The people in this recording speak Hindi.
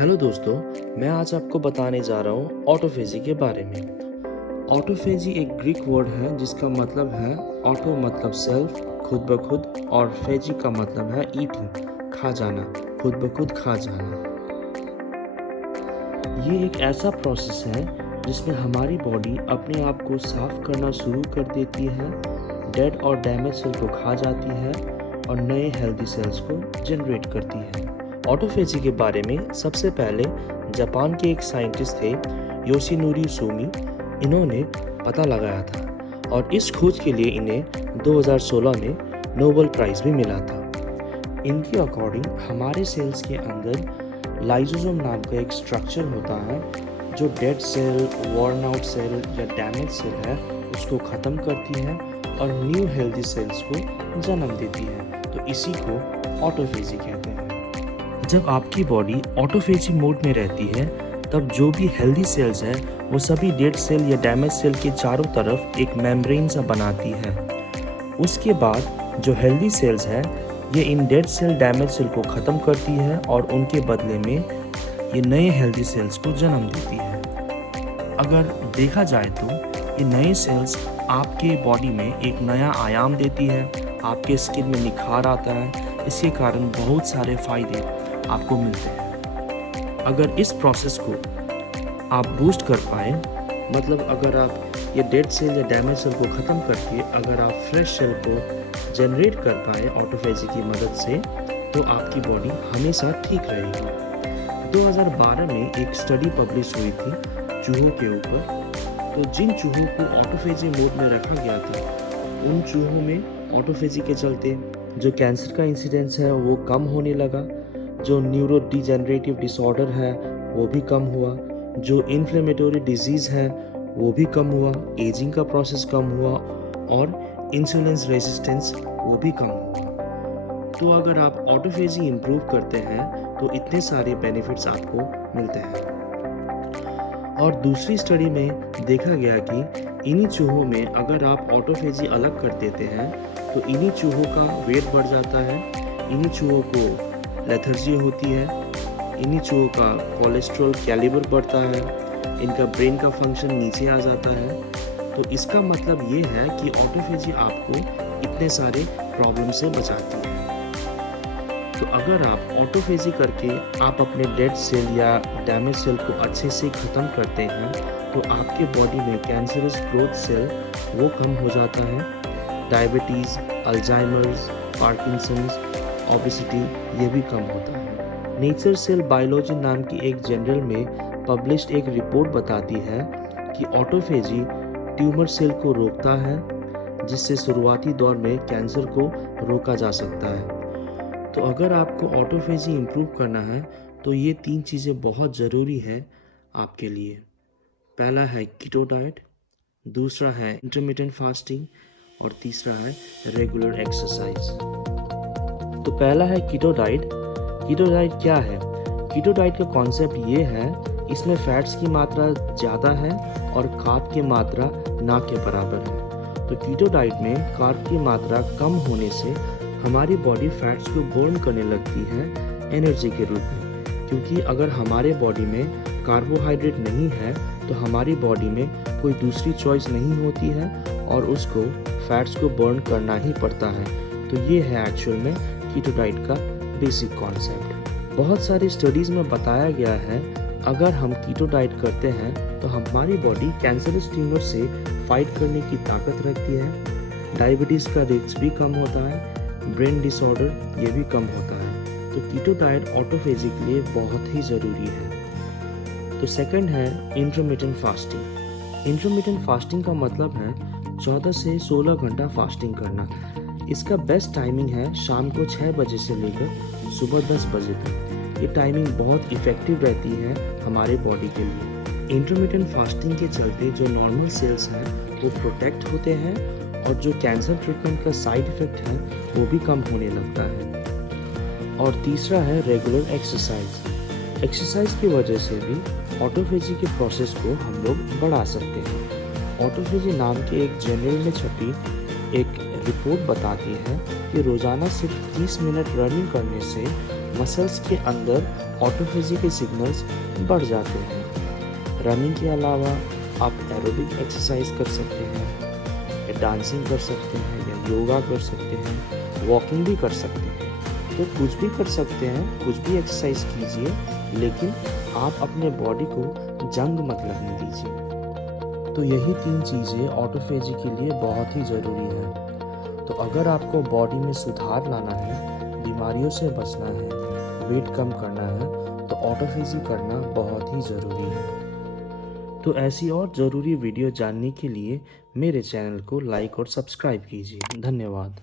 हेलो दोस्तों, मैं आज आपको बताने जा रहा हूँ ऑटोफेजी के बारे में। ऑटोफेजी एक ग्रीक वर्ड है जिसका मतलब है ऑटो मतलब सेल्फ, खुद ब खुद, और फेजी का मतलब है ईटिंग, खा जाना, खुद ब खुद खा जाना। ये एक ऐसा प्रोसेस है जिसमें हमारी बॉडी अपने आप को साफ करना शुरू कर देती है, डेड और डैमेज सेल को खा जाती है और नए हेल्दी सेल्स को जनरेट करती है। ऑटोफेजी के बारे में सबसे पहले जापान के एक साइंटिस्ट थे योशिनोरी सुमी। इन्होंने पता लगाया था और इस खोज के लिए इन्हें 2016 में नोबेल प्राइज़ भी मिला था। इनके अकॉर्डिंग हमारे सेल्स के अंदर लाइसोसोम नाम का एक स्ट्रक्चर होता है जो dead cell, worn out cell या डैमेज सेल है उसको ख़त्म करती है और न्यू हेल्दी सेल्स को जन्म देती है। तो इसी को ऑटोफेजी कहते हैं। जब आपकी बॉडी ऑटोफेजी मोड में रहती है तब जो भी हेल्दी सेल्स हैं वो सभी डेड सेल या डैमेज सेल के चारों तरफ एक मेम्ब्रेन सा बनाती है। उसके बाद जो हेल्दी सेल्स हैं ये इन डेड सेल, डैमेज सेल को ख़त्म करती है और उनके बदले में ये नए हेल्दी सेल्स को जन्म देती है। अगर देखा जाए तो ये नए सेल्स आपके बॉडी में एक नया आयाम देती है, आपके स्किन में निखार आता है, इसके कारण बहुत सारे फायदे आपको मिलते हैं। अगर इस प्रोसेस को आप बूस्ट कर पाए, मतलब अगर आप ये डेड सेल या डैमेज सेल को ख़त्म करके अगर आप फ्रेश सेल को जनरेट कर पाए ऑटोफेजी की मदद से, तो आपकी बॉडी हमेशा ठीक रहेगी। 2012 में एक स्टडी पब्लिश हुई थी चूहों के ऊपर। तो जिन चूहों को ऑटोफेजी मोड में रखा गया था उन चूहों में ऑटोफेजी के चलते जो कैंसर का इंसिडेंस है वो कम होने लगा, जो न्यूरो डिजेनरेटिव डिसऑर्डर है वो भी कम हुआ, जो इन्फ्लेमेटरी डिजीज़ है वो भी कम हुआ, एजिंग का प्रोसेस कम हुआ और इंसुलिन रेजिस्टेंस वो भी कम हुआ। तो अगर आप ऑटोफेजी इम्प्रूव करते हैं तो इतने सारे बेनिफिट्स आपको मिलते हैं। और दूसरी स्टडी में देखा गया कि इन्हीं चूहों में अगर आप ऑटोफेजी अलग कर देते हैं तो इन्हीं चूहों का वेट बढ़ जाता है, इन्हीं चूहों को लेथर्जी होती है, इन्हीं चूहों का कोलेस्ट्रॉल कैलिबर बढ़ता है, इनका ब्रेन का फंक्शन नीचे आ जाता है। तो इसका मतलब ये है कि ऑटोफेजी आपको इतने सारे प्रॉब्लम से बचाती है। तो अगर आप ऑटोफेजी करके आप अपने डेड सेल या डैमेज सेल को अच्छे से ख़त्म करते हैं तो आपके बॉडी में कैंसरस ग्रोथ सेल वो कम हो जाता है, डायबिटीज़, अल्जाइमर्स, पार्किंसंस, ओबेसिटी ये भी कम होता है। नेचर सेल बायोलॉजी नाम की एक जर्नल में पब्लिश्ड एक रिपोर्ट बताती है कि ऑटोफेजी ट्यूमर सेल को रोकता है जिससे शुरुआती दौर में कैंसर को रोका जा सकता है। तो अगर आपको ऑटोफेजी इम्प्रूव करना है तो ये 3 चीज़ें बहुत ज़रूरी है आपके लिए। पहला है कीटो डाइट, दूसरा है इंटरमिटेंट फास्टिंग और तीसरा है रेगुलर एक्सरसाइज। तो पहला है कीटो डाइट। कीटो डाइट क्या है? कीटो डाइट का कॉन्सेप्ट ये है, इसमें फैट्स की मात्रा ज़्यादा है और कार्ब की मात्रा ना के बराबर है। तो कीटो डाइट में कार्ब की मात्रा कम होने से हमारी बॉडी फैट्स को बर्न करने लगती है एनर्जी के रूप में, क्योंकि अगर हमारे बॉडी में कार्बोहाइड्रेट नहीं है तो हमारी बॉडी में कोई दूसरी चॉइस नहीं होती है और उसको फैट्स को बर्न करना ही पड़ता है। तो ये है एक्चुअल में कीटो डाइट का बेसिक कॉन्सेप्ट। बहुत सारी स्टडीज़ में बताया गया है अगर हम कीटो डाइट करते हैं तो हमारी बॉडी कैंसरस ट्यूमर से फाइट करने की ताकत रखती है, डायबिटीज़ का रिस्क भी कम होता है, ब्रेन डिसऑर्डर ये भी कम होता है। तो कीटो डाइट ऑटोफेजी के लिए बहुत ही ज़रूरी है। तो सेकंड है इंटरमिटेंट फास्टिंग। इंटरमिटेंट फास्टिंग का मतलब है 14 से 16 घंटा फास्टिंग करना। इसका बेस्ट टाइमिंग है शाम को 6 बजे से लेकर सुबह 10 बजे तक। ये टाइमिंग बहुत इफ़ेक्टिव रहती है हमारे बॉडी के लिए। इंटरमिटेंट फास्टिंग के चलते जो नॉर्मल सेल्स हैं वो प्रोटेक्ट होते हैं और जो कैंसर ट्रीटमेंट का साइड इफ़ेक्ट है वो भी कम होने लगता है। और तीसरा है रेगुलर एक्सरसाइज। एक्सरसाइज की वजह से भी ऑटोफेजी के प्रोसेस को हम लोग बढ़ा सकते हैं। ऑटोफेजी नाम के एक जर्नल में छपी एक रिपोर्ट बताती है कि रोज़ाना सिर्फ 30 मिनट रनिंग करने से मसल्स के अंदर ऑटोफेजी के सिग्नल्स बढ़ जाते हैं। रनिंग के अलावा आप एरोबिक एक्सरसाइज कर सकते हैं, या डांसिंग कर सकते हैं, या योगा कर सकते हैं, वॉकिंग भी कर सकते हैं। तो कुछ भी कर सकते हैं, कुछ भी एक्सरसाइज कीजिए, लेकिन आप अपने बॉडी को जंग मत लगने दीजिए। तो यही 3 चीज़ें ऑटोफेजी के लिए बहुत ही ज़रूरी है। तो अगर आपको बॉडी में सुधार लाना है, बीमारियों से बचना है, वेट कम करना है, तो ऑटोफेजी करना बहुत ही ज़रूरी है। तो ऐसी और ज़रूरी वीडियो जानने के लिए मेरे चैनल को लाइक और सब्सक्राइब कीजिए। धन्यवाद।